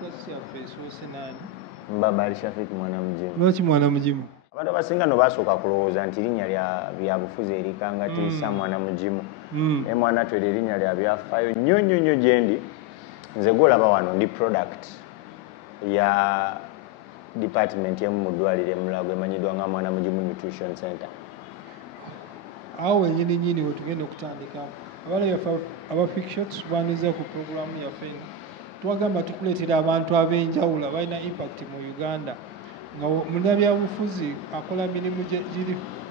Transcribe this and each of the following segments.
kasi ya face nani Mbaba Shafik mwana mujimu. Lwaki mwana mujimu? Abantu abasinga no basooka kulowooza nti linnya lya bufuzi erikanga Tiisa mwana mujimu. Mwana twere linnya lya byafaayo nnyo gyendi. Nze golaba wano ndi product ya department y'emu mu ddwaliro e Mulago emanyiddwa nga Mwana Mujimu Nutrition Center. Awo wenyini wetugenda okutandika abana yaffe aba fictions bandiza ku programu yaffe twagamba tukuleetera abantu ab'enjawulo balina impact mu Uganda nga munnabyabufuzi akola mirimu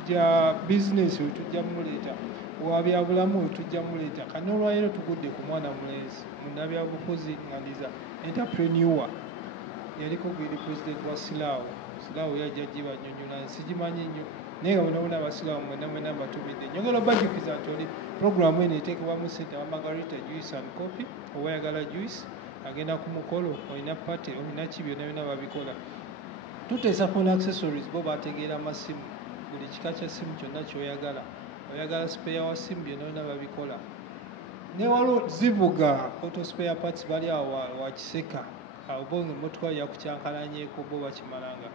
gya bizinesi wetujja muleeta wa byabulamu wetujja muleeta kati n'olwaleero tugudde ku mwana mulenzi munnabyabufuzi nga ndiza entrepreneur yaliko gwiri president wa Silaawo yajja gibanyonnyola nsigimanyi nnyo naye nga bonabona abasiraamu mwena batumidde njogera bajukiza nti oli programu eno eteekebwamu ssente wa Margarita juice and coffee oba yagala juice agenda ku mukolo olina pate olina ki byonna babikola tuteesa phone accessories bo bategeera amasimu buli kika kya simu kyonna kyoyagala oyagala spare wa simu byonna babikola ne waliwo zivuga auto spare parts bali awo wakiseka awo bonge emmotoka yakukyankalanyeeko bo bakimalanga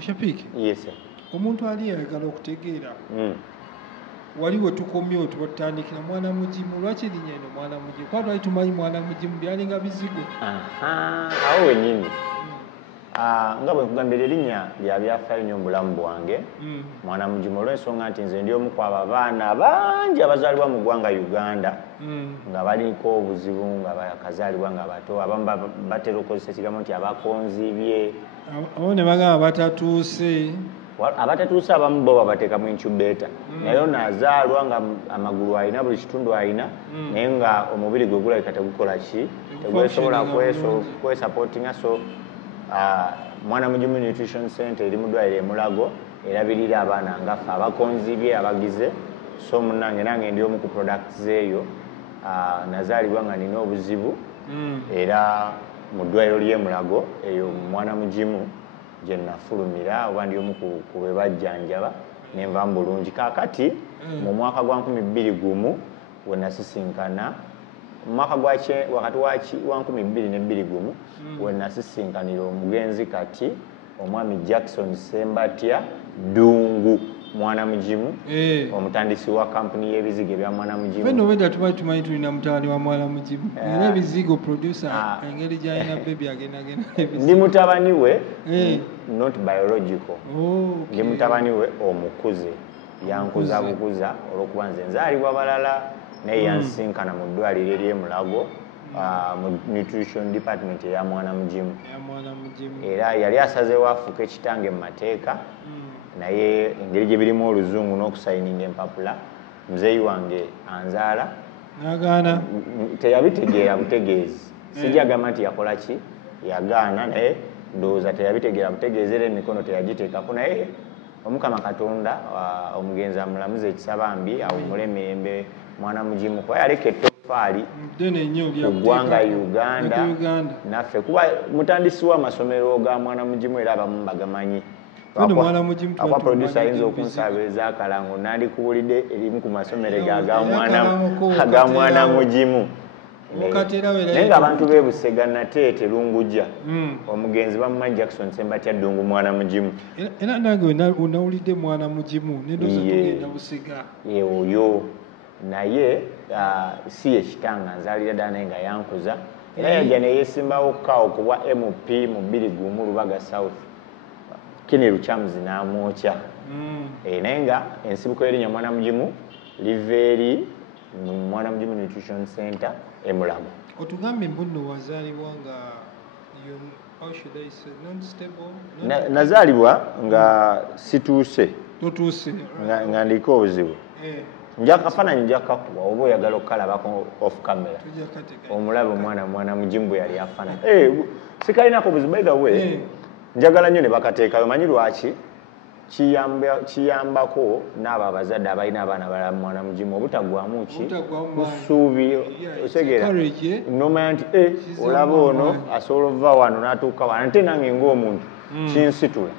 Shafik Yes sir. Omuntu ali ayagala okutegeera wali we tukomyewo tubatandikira mwana mujimu lwaki linnya eno mwana mujimu kwa twali tumanyi mwana mujimu byalinga bizigo awo wenyini nga bwe nkugambira erinnya lya byafaayo nnyo obulamu bwange mwana mujimu olw'ensonga nti nze ndi omu ku abo abaana bangi abazaalibwa mu ggwanga Uganda nga baliko obuzibu nga bakazaalibwa nga bato abamu batera okukozesa ekigambo nti abakonzibye abo ne bagamba batatuuse abatatuuse abamu bo babateeka mu incubator naye naazaalwa nga amagulu alina buli kitundu alina naye nga omubiri gwe gulabika tegukola ki tegwesobola kwesupportinga so Mwana Mujimu Nutrition Center eri mu ddwaliro e Mulago erabirira abaana ngaffe abakonzibye abagize so munnange nange ndi omu ku products eyo nazaalibwa nga nina obuzibu era mu ddwaliro ly'e Mulago eyo Mwana Mujimu gye nafulumira oba ndi omu ku be bajjanjaba nenva mu bulungi kaakati mu mwaka gwa 2021 we nasisinkana mu mwaka wakati wa 2021 we nasisinkanira omugenzi kati omwami Jackson Sembatya Dungu Mwana Mujimu omutandisi wa kampuni y'ebizigo ebya Mwana Mujimu bino weda tumanyi tulina mutabani wa Mwana Mujimu era ebizigo producer engeri gy'alina bebi agenda ndi mutabani we not biological ndi mutabani we omukuze yankuza bukuza olw'okuba nze nzaalibwa balala naye yansinkana mu ddwaliro ery'e Mulago mu nutrition department eya Mwana Mujimu era yali asazeewo afuuka ekitange mu mateeka naye engeri gye birimu oluzungu n'okusayininga empapula muzeeyi wange anzaala n'agaana teyabitegeera butegeezi sijagamba nti yakola ki yagaana naye ndowooza teyabitegeera butegeezi era emikono teyagiteekako naye Omukama Katonda omugenzi amulamuze ekisabambi awummule emirembe Mwana Mujimu kuba yaleka ettoffaali ku ggwanga Uganda naffe kuba mutandisi w'amasomero ga Mwana Mujimu era abamu bagamanyi akwa producer ayinza okunsabiriza akalango nandikubulidde erimu ku masomero aga Mwana Mujimu naye ng'abantu b'e Busega nate terungujja omugenzi bamumanyi Jackson Sembatya Dungu Mwana Mujimu era nange onawulidde Mwana Mujimu nendoza tugenda Busega oyo naye si ekitanga nzaalira ddala naye nga yankuza era yajja neyeesimbawo kawo ku bwa MP mu 21 Lubaga South Kini Luchamuzi n'amwokya naye nga ensibuko y'erinnya Mwana Mujimu liveeri mu Mwana Mujimu Nutrition Center e Mulago. Otugambe mbuno wazaalibwa nga how should I say non-stable? Nazaalibwa nga situuse. Totuuse. Nga ndiko obuzibu. Nja kafaananyi nja kakuba oba oyagala okukalabako off camera. Omulaba Mwana Mujimu yali afaanana. Sikalinako buzibu by the way. Njagala nnyo ne bakateekayo manyi lwaki kiyambako n'abo abazadde abalina abaana bala Mwana Mujimu obutagwamu ki busuubi osegeera nomanya nti olaba ono asobola okuva wano n'atuuka wano ate nange ng'omuntu kinsitula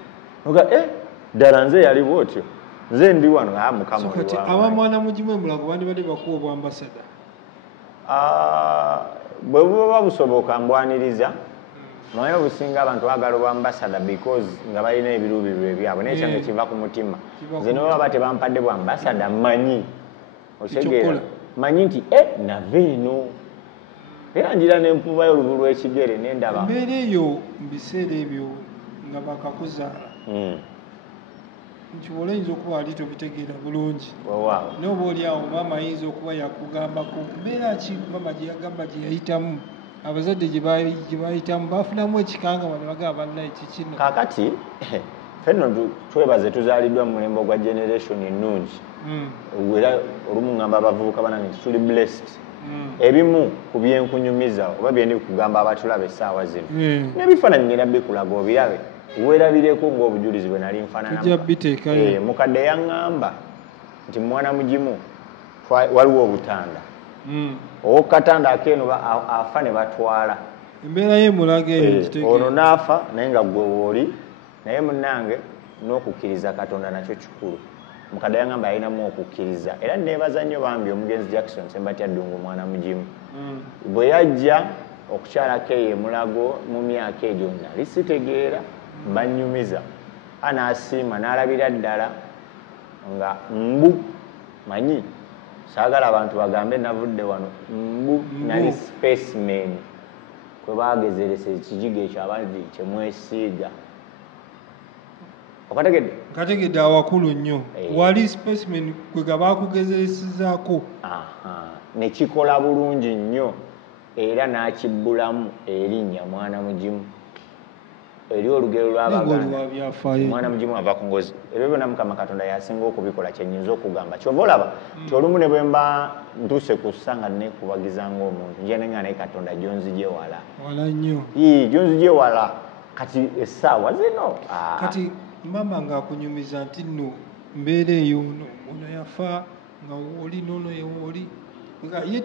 oga ddala nze yali bwotyo nze ndi wano Mukama aba Mwana Mujimu e Mulago bandibadde bakuwa obwambasada bwe buba busoboka mbwaniriza naye obusinga abantu baagala obwambasada because nga balina ebiruubirirwa ebyabwe naye kyange kiva ku mutima nze ne baba tebampadde bwambasada mmanyi otegeera manyi nti nave eno era njira n'empuva y'olubu lw'ekigere n'endaba embeera eyo mu biseera ebyo nga bakakuzaala nti olayinza okuba ali tobitegeera bulungi naye oba oli awo maama ayinza okuba yakugambako mbeera ki maama gye yagamba gye yayitamu abazadde gye bayitamu bafunamu ekikangama ne bagamba bannaye kikino kaakati fenno twebaze tuzaaliddwa mu mulembe gwa generation ennungi era olumu ngamba abavubuka banange nti tuli blessed ebimu ku byenkunyumiza oba byendi kugamba abatulaba essaawa zino n'ebifaananyi ngenda bikulaga obirabe weerabireko ng'obujulizi bwe nali nfaanana mukadde yaŋŋamba nti mwana mugimu waliwo obutanda owokatanda akeeno afa ne batwala embeera y'emulaga ono n'afa naye nga gwe wooli naye munnange n'okukkiriza katonda nakyo kikulu mukadde yaŋŋamba yalinamu okukkiriza era neebaza nnyo bambi omugenzi Jackson Sembatya Ddungu mwana mugimu bwe yajja okukyalako eyo emulago mu myaka egyo nali sitegeera bannyumiza anaasiima n'alabira ddala nga mbu manyi saagala abantu bagambe navudde wano mbu nali spaceman kwe baagezeresa ekijigo ekyo abandi kyemwesiiga okategedde kategedde awakulu nnyo wali spaceman kwe gabakugezeresezaako nekikola bulungi nnyo era n'akibbulamu erinnya mwana mugimu eri olugero lw'abaganda mwana mugimu ava ku ngozi ebyo byonna Mukama Katonda yasinga okubikola kyenyinza okugamba kyova olaba ti olumu ne bwe mba ntuuse ku ssanga nekubagiza ng'omuntu njenenga naye Katonda gyonzigye wala nnyo gyonzigye wala kati essaawa zino kati mama ng'akunyumiza nti nno mbeera eyo ono yafa nga oli nono yewooli ye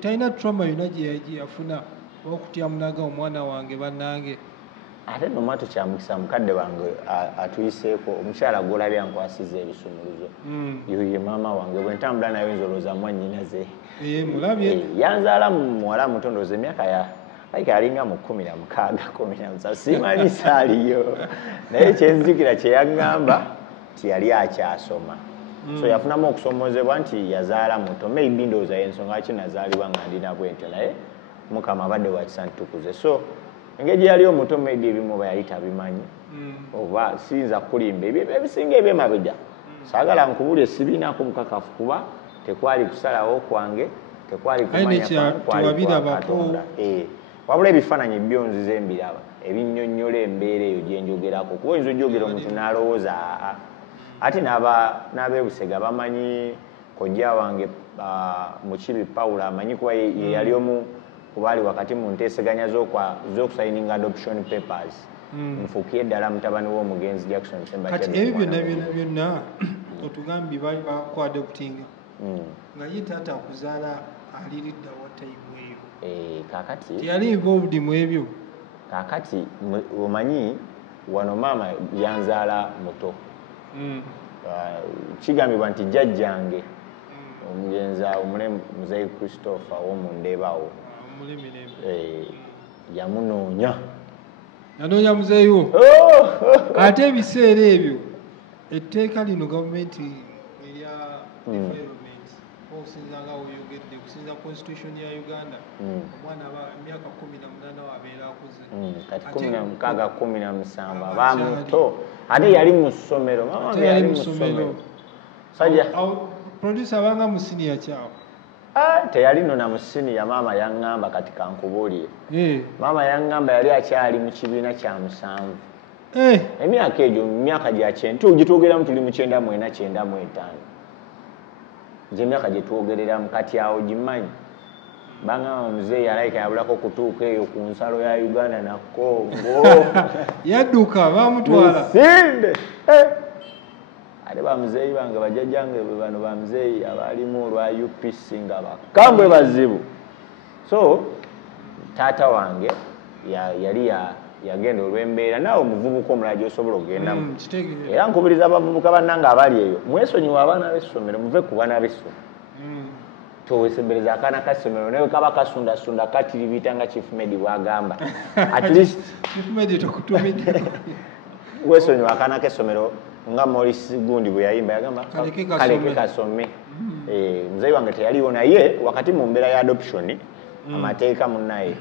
talina trauma yonna gye yafuna okutya munaga omwana wange bannange ate noma tukyamukisa mukadde wange atuyiseeko omukyala gwolabye ankwasiza ebisumuluzo ye maama wange bwe ntambula naye nzolooza mwannyinaze mulabye yanzaala muwala muto ndowooza emyaka aika alinga mu 16 17 simanyi saaliyo naye kyenzijukira kyeyaŋŋamba nti yali akyasoma so yafunamu okusomozebwa nti yazaala muto maybe ndowooza yensonga ki nazaalibwa nga ndina bwentyo naye Mukama abadde wakisa ntukuze so engeri yali omuto maybe ebimu oba yali tabimanyi oba siyinza kulimba ebisinga ebyemabega saagala nkubule sibiinako bukakafu kuba tekwali kusalawo kwange tekwali kumanya Katonda wabula ebifaananyi byonzize mbiraba ebinnyonnyola embeera eyo gye njogerako kuba oyinza ojjogera omuntu n'alowooza ate n'abeebusega bamanyi kojja wange Mukibi Pawulo amanyi kuba ye yali omu kubaali wakati mu nteeseganya z'okusayininga adoption papers nfuukiye ddala mutabani w'omugenzi Jackson Sembatya kati ebyo byonna otugambye baali bakuadoptinga nga ye taata akuzaala aliridda wa tayimu eyo kaakati teyali involved mu ebyo kaakati omanyi wano maama yanzaala muto kigambibwa nti jjajjange omugenza omulemu Muzeeyi Christopher w'omundeebawo yamunoonya yanoonya muzeeyiwo ate ebiseera ebyo etteeka lino gavumenti erya environment okusinza nga oyogedde okusinza constitution ya Uganda omwana emyaka 18 wabeera akuze kati 16 aba muto ate yali mu ssomero mama yali mu ssomero sajja producer abanga mu senior kyawo teyali nona mu senior maama yaŋŋamba kati kankubuulire maama yaŋŋamba yali akyali mu kibiina kya 7 emyaka egyo mu myaka gya 9 gitwogereramu tuli mu 9 nze emyaka gye twogereramu kati awo gimanyi bangamba muzeeyi alayika yabulako kutuuka eyo ku nsalo ya Uganda na Congo yadduka bamutwala sinde ate bamuzeeyi bange bajjajjange bwe bano bamuzeeyi abaalimu olwa UPC nga bakambwe bazibu so taata wange yali yagenda olw'embeera naawe omuvubuka omulala gy'osobola okugendamu era nkubiriza abavubuka bannange abali eyo mwesonyiwa abaana b'essomero muve ku baana b'essomero towesembereza akaana kasomero naye kaba kasundasunda katiribita nga Chief Medi bwagamba at least Chief Medi tokutumidde wesonyiwa akaana k'essomero nga Morris Gundi bwe yayimba yagamba kaleke kasome muzeyi wange teyaliwo naye wakati mu mbeera ya adoption amateeka munnaye